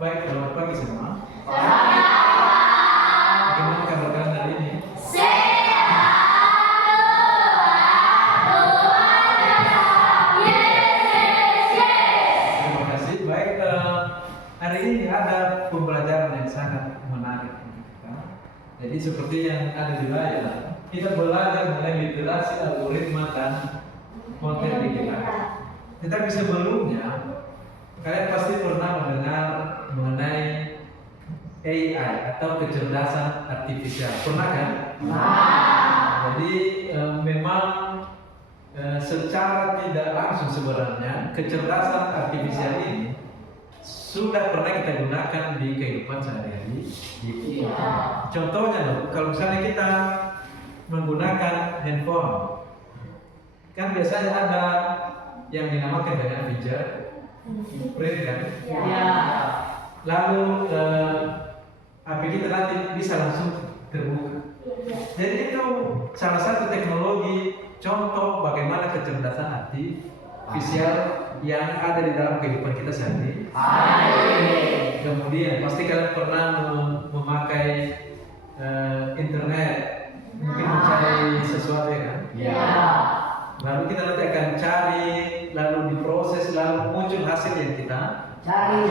Baik, selamat pagi semua. Bagaimana kabar kalian hari ini? Terima kasih. Baik, hari ini ada pembelajaran yang sangat menarik. Jadi seperti yang ada di layar, kita belajar mengenai literasi algoritma dan konten digital. Tetapi sebelumnya, kalian pasti pernah mendengar mengenai AI atau kecerdasan artifisial. Pernah kan? Jadi memang secara tidak langsung sebenarnya kecerdasan artifisial ini sudah pernah kita gunakan di kehidupan sehari-hari. Contohnya loh, kalau misalnya kita menggunakan handphone, kan biasanya ada yang dinamakan dengan fingerprint kan? Lalu HP kita nanti bisa langsung terbuka. Jadi itu salah satu teknologi contoh bagaimana kecerdasan artifisial yang ada di dalam kehidupan kita sehari. Kemudian pasti kalian pernah memakai internet, mungkin mencari sesuatu ya kan? Lalu kita nanti akan cari, lalu diproses, lalu muncul hasil yang kita cari.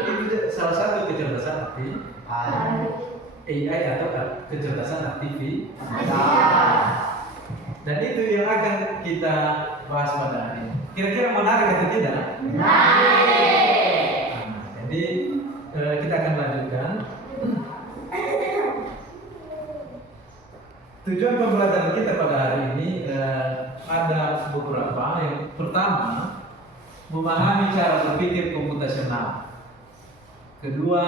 Itu salah satu kecerdasan AI atau kecerdasan artifisial. Dan itu yang akan kita bahas pada hari ini. Kira-kira menarik atau tidak? Jadi kita akan lanjutkan. Tujuan pembelajaran kita pada hari ini ada beberapa. Yang pertama, memahami cara berpikir komputasional. Kedua,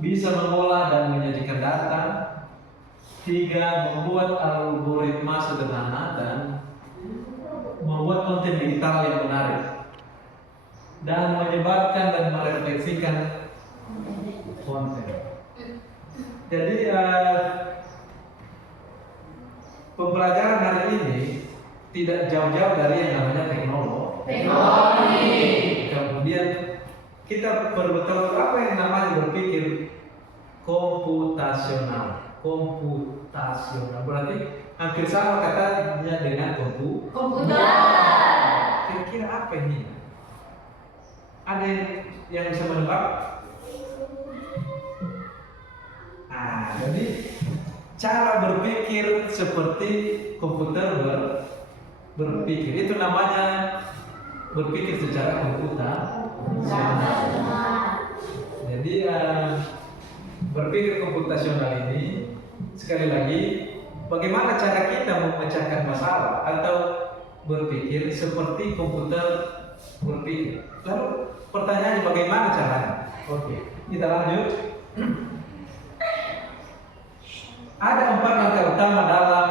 bisa mengolah dan menyajikan data. Tiga, membuat algoritma sederhana dan membuat konten digital yang menarik. Dan menyebarkan dan merefleksikan konten. Jadi pembelajaran hari ini tidak jauh-jauh dari yang namanya teknologi. Kemudian kita perlu tahu apa yang namanya berpikir komputasional. Berarti hampir sama katanya dengan komputer. Kira-kira apa ini? Ada yang bisa menebak? Jadi cara berpikir seperti komputer berpikir itu namanya berpikir secara komputasional. Jadi berpikir komputasional ini sekali lagi bagaimana cara kita memecahkan masalah atau berpikir seperti komputer berpikir. Lalu pertanyaannya bagaimana caranya? Oke, kita lanjut. Ada 4 langkah utama dalam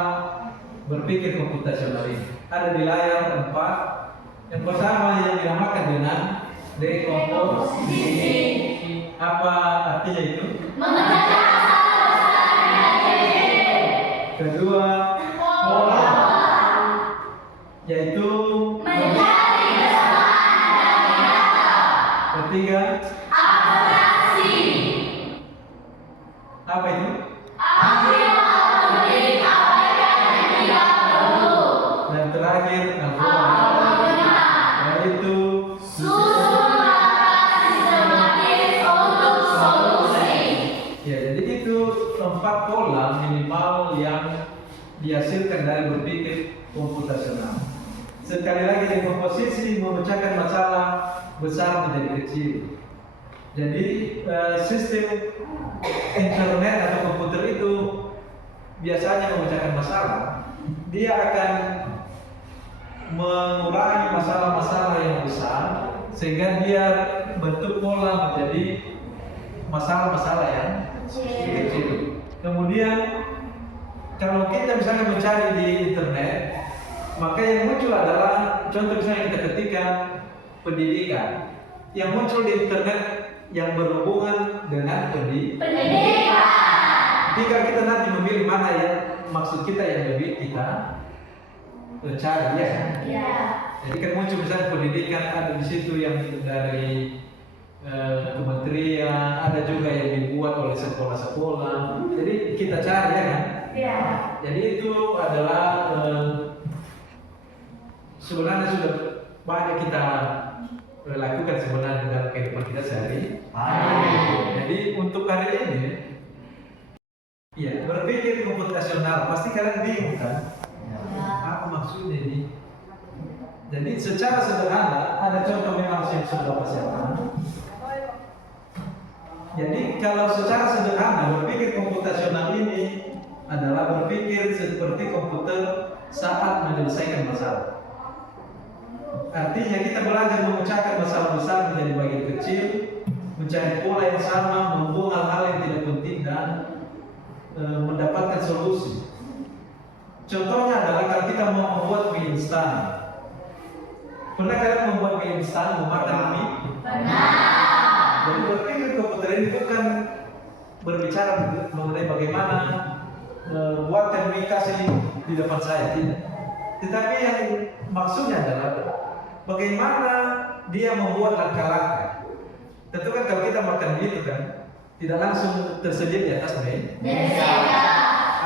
berpikir komputasional ini. Ada di layar 4. Yang pertama yang dinamakan dengan dekomposisi. Apa artinya itu? Kedua, pola, yaitu mencari kesamaan dari data. Ketiga, abstraksi. Apa itu? Ambil algoritma abaikan dan tidak perlu. Dan terakhir, algoritma, yaitu susun langkah sistematis untuk solusi. Ya, jadi itu 4 pola minimal yang dihasilkan dari berpikir komputasional. Sekali lagi, dekomposisi memecahkan masalah besar menjadi kecil. Jadi sistem internet atau komputer itu biasanya memecahkan masalah. Dia akan mengurangi masalah-masalah yang besar sehingga dia bentuk pola menjadi masalah-masalah yang kecil. Kemudian kalau kita misalnya mencari di internet, maka yang muncul adalah contoh misalnya kita ketikkan pendidikan. Yang muncul di internet yang berhubungan dengan pendidikan. Jika kita nanti memilih mana yang maksud kita yang lebih kita cari ya. Jadi kan muncul misalnya pendidikan ada di situ yang dari Kementerian kementerian, ada juga yang dibuat oleh sekolah-sekolah. Jadi kita cari ya kan. Iya. Jadi itu adalah sebenarnya sudah banyak kita lakukan sebenarnya dalam kehidupan kita sehari. Jadi untuk hari ini, ya berpikir komputasional pasti kalian bingung kan? Apa maksudnya ini? Jadi secara sederhana ada contoh memang yang sudah persiapkan. Jadi kalau secara sederhana berpikir komputasional ini adalah berpikir seperti komputer saat menyelesaikan masalah. Artinya kita belajar memecahkan masalah besar menjadi bagian kecil, mencari pola yang sama, membuang hal-hal yang tidak penting dan mendapatkan solusi. Contohnya adalah kalau kita mau membuat mie instan. Pernah kalian membuat mie instan, memakan mie? Pernah. Jadi berpikir komputer ini bukan berbicara mengenai bagaimana buatkan mie kasih di depan saya, tidak. Tetapi yang maksudnya adalah bagaimana dia membuat langkah-langkah. Tentu kan kalau kita makan mie itu kan tidak langsung tersedia di atas meja.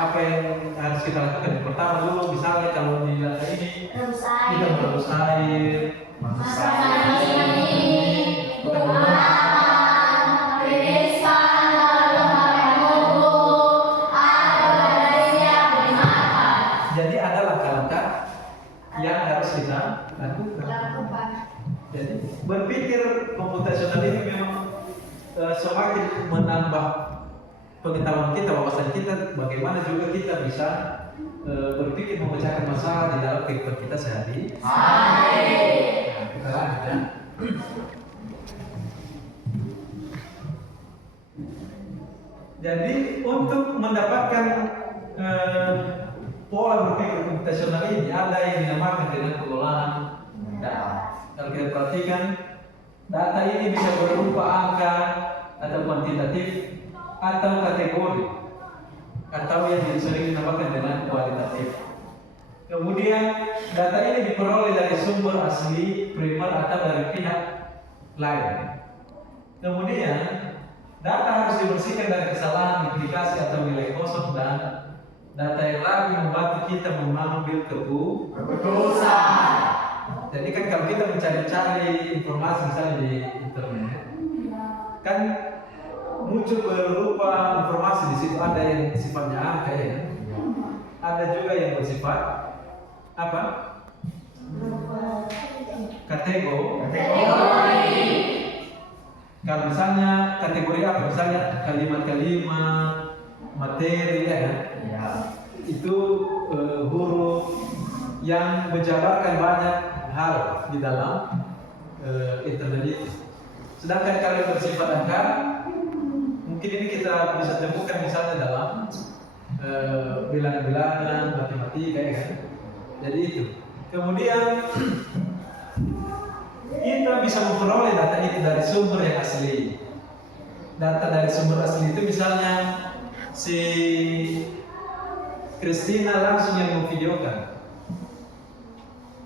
Apa yang harus kita lakukan? Pertama dulu misalnya kalau di lantai ini kita merebus air, masak jadi ada langkah-langkah yang harus kita lakukan. Jadi berpikir komputasional ini memang semakin menambah pengetahuan kita, wawasan kita, bagaimana juga kita bisa berpikir memecahkan masalah di dalam kehidupan kita sehari. Nah, kita lanjut ya. Jadi untuk mendapatkan pola berpikir komputasional ini ada yang dinamakan dengan pengolahan data. Kalau kita perhatikan, data ini bisa berupa angka atau kuantitatif atau kategori atau yang sering dinamakan dengan kualitatif. Kemudian data ini diperoleh dari sumber asli, primer atau dari pihak lain. Kemudian data harus dibersihkan dari kesalahan, duplikasi atau nilai kosong dan data yang lagi membantu kita mengambil keputusan. Jadi kan kalau kita mencari-cari informasi misalnya di internet, kan muncul berupa informasi di situ, ada yang sifatnya angka ya, ada juga yang bersifat apa? Kategori. Kalau misalnya kategori apa? Misalnya kalimat-kalimat, materi ya kan? Itu huruf yang menjabarkan banyak hal di dalam internet itu. Sedangkan kalau bersifat angka, mungkin ini kita bisa temukan misalnya dalam bilangan-bilangan, matematika ya kan? Jadi itu. Kemudian kita bisa memperoleh data itu dari sumber yang asli. Data dari sumber asli itu misalnya si Christina langsung yang memvideokan.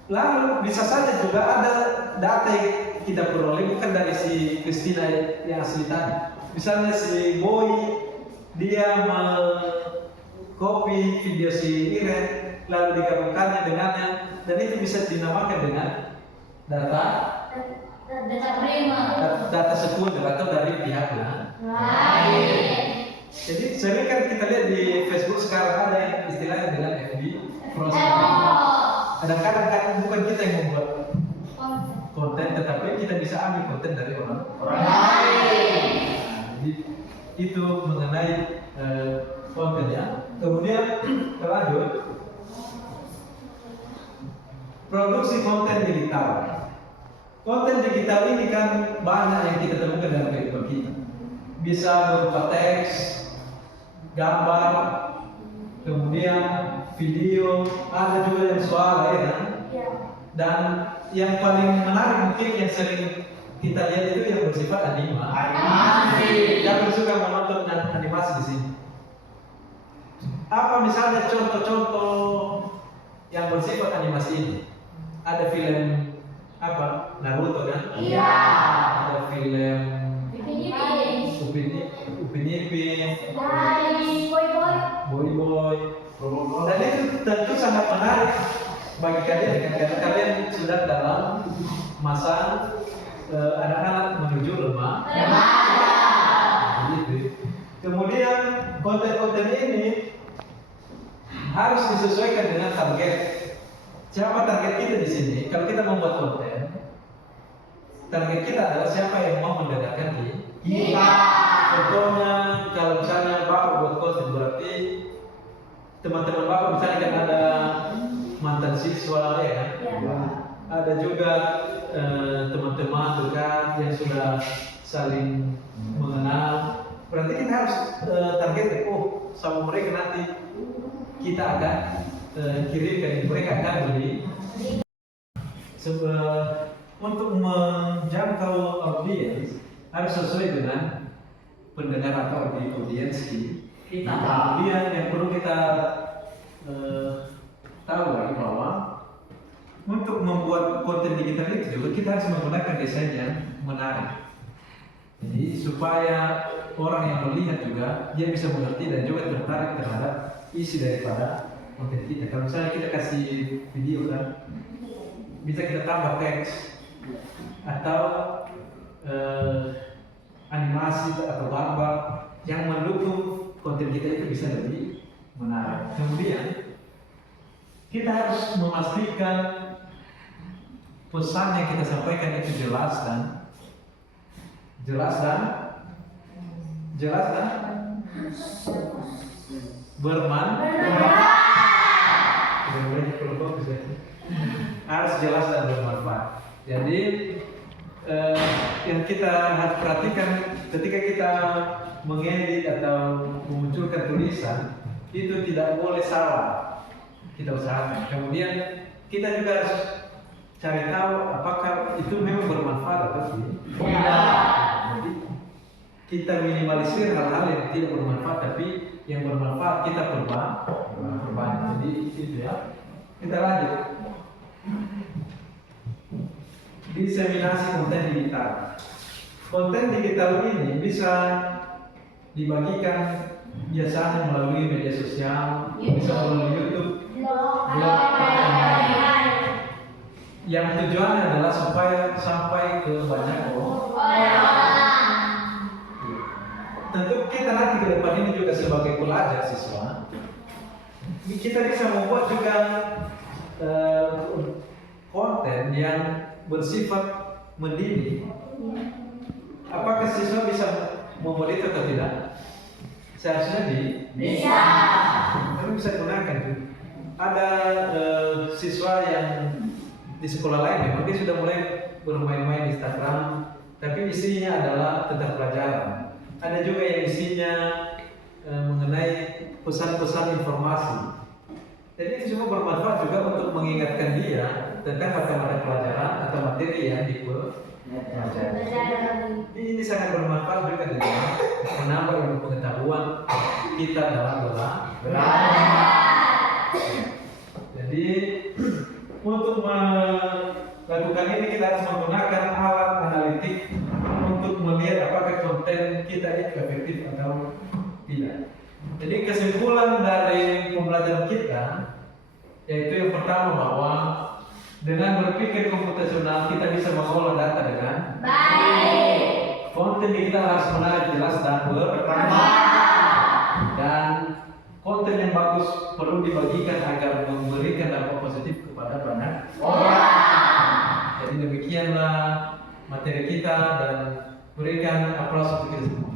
Lalu bisa saja juga ada data yang kita peroleh bukan dari si Christina yang asli tadi. Misalnya si Boy dia copy video si Iren lalu digabungkannya dengannya dan itu bisa dinamakan dengan data sekunder atau dari pihak lain. Jadi sering kan kita lihat di Facebook sekarang ada yang istilahnya dengan FB frozen. Kadang-kadang kan bukan kita yang membuat konten, tetapi kita bisa ambil konten dari orang lain. Jadi itu mengenai kontennya. Kemudian lanjut, produksi konten digital. Konten digital ini kan banyak yang kita temukan dalam kehidupan kita. Bisa berupa teks, gambar, kemudian video, ada juga yang suara ya kan? Dan yang paling menarik mungkin yang sering kita lihat itu yang bersifat animasi. Yang suka menonton animasi di sini. Apa misalnya contoh-contoh yang bersifat animasi ini? Ada film apa? Naruto kan? Iya. Ada film Ipin, Boy. Boy. Dan itu tentu sangat menarik bagi kalian karena kalian sudah dalam masa anak-anak menuju remaja. Gitu. Kemudian konten-konten ini harus disesuaikan dengan target. Siapa target kita di sini? Kalau kita membuat konten, target kita adalah siapa yang mau mendengarkan kita. Contohnya, kalau misalnya Bapak buat konten berarti teman-teman Bapak misalnya kan ada mantan siswa ya kan? Ya. Ada juga teman-teman dekat yang sudah saling mengenal. Berarti kita harus target, sama mereka nanti kita akan kirimkan, mereka akan beli. Untuk menjangkau audiens harus sesuai dengan pendengar atau audiens kita. Kemudian yang perlu kita tahu lagi bahwa untuk membuat konten digital itu juga kita harus menggunakan desain yang menarik. Jadi supaya orang yang melihat juga dia bisa mengerti dan juga tertarik terhadap isi daripada konten kita. Kalau misalnya kita kasih video kan, bisa kita tambah teks atau animasi atau gambar yang mendukung konten kita itu bisa lebih menarik. Kemudian kita harus memastikan pesan yang kita sampaikan itu jelas dan harus jelas dan bermanfaat. Jadi yang kita harus perhatikan ketika kita mengedit atau memunculkan tulisan itu tidak boleh salah. Kita usahakan. Kemudian kita juga harus cari tahu apakah itu memang bermanfaat atau tidak. Jadi kita minimalisir hal-hal yang tidak bermanfaat, tapi yang bermanfaat kita perbanyak. Jadi itu ya. Kita lanjut. Diseminasi konten digital. Konten digital ini bisa dibagikan biasanya melalui media sosial, bisa melalui YouTube, blog, yang tujuannya adalah supaya sampai ke banyak orang. Tentu kita nanti ke depan ini juga sebagai pelajar siswa, kita bisa membuat juga konten yang bersifat mendidik. Apakah siswa bisa membuat itu atau tidak? Seharusnya bisa. Kami bisa gunakan. Ada siswa yang di sekolah lain memang dia sudah mulai bermain-main di Instagram, tapi isinya adalah tentang pelajaran. Ada juga yang isinya mengenai pesan-pesan informasi. Jadi itu semua bermanfaat juga untuk mengingatkan dia tentang mata-mata pelajaran atau materi yang dipelajari. Ini sangat bermanfaat juga dalam menambah ilmu pengetahuan kita dalam belajar. Jadi untuk melakukan ini kita harus menggunakan alat analitik untuk melihat apakah konten kita itu efektif atau tidak. Jadi kesimpulan dari pembelajaran kita yaitu yang pertama bahwa dengan berpikir komputasional kita bisa mengolah data dengan baik. Konten digital harus menarik, jelas dan bermanfaat. Dan konten yang bagus perlu dibagikan agar memberikan dampak positif kepada banyak orang. Jadi demikianlah materi kita dan berikan aplaus untuk kita semua.